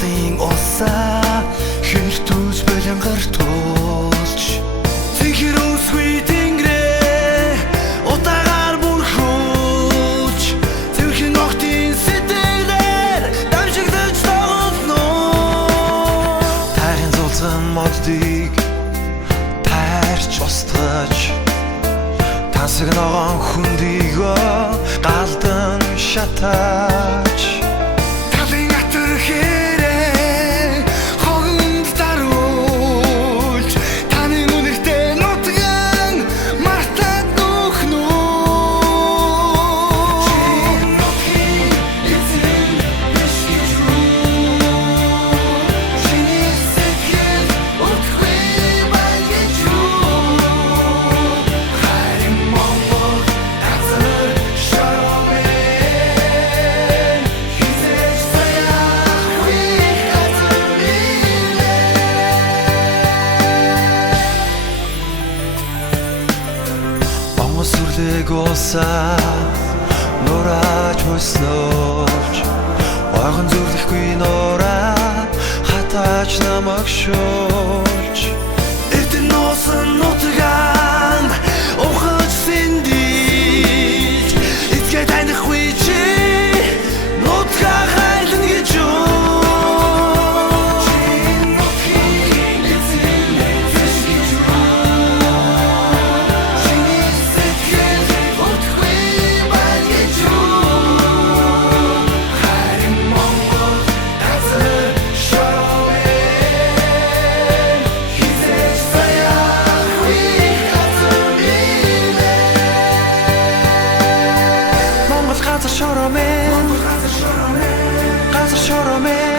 Голын усаа хинхтүүж болонгор туулж Зинхэр үсгүй тэнгэрээ утаагаар бүрхүүлж Зинхэн ногтын сэтгэлээр дамжигдаж тоглоно Тайрын зулцсан моддыг тайрч устгаж Тансаг ногоон хүндийгөө галдан шатааж Талын атар хэрэг хогонд даруулж Таны үнэртэй нутгийн мартаад нөхнө Чи нутгийн эзэн биш гэж рүү Чиний сэтгэл утгүй байна гэж рүү Харин Монгол газар шоромын Хизээж саяхгүй газар билээ Бомго сүрлэг усаа нурааж буйснуулж Ойгон зүрлэхгүй нураа хатаач намайг шуулж Эрдэн нуусан нутгаан ухаж сэндийж Эцгээ танихгүй чи нутгаа хайлна гэж юу Чи нутгийн эзэн биш гэж рүү Чиний сэтгэл утгүй байна гэж юу Харин Монгол газар шоромын Хизээж саяхгүй газар билээ Монгол газар шоромын Газар шоромын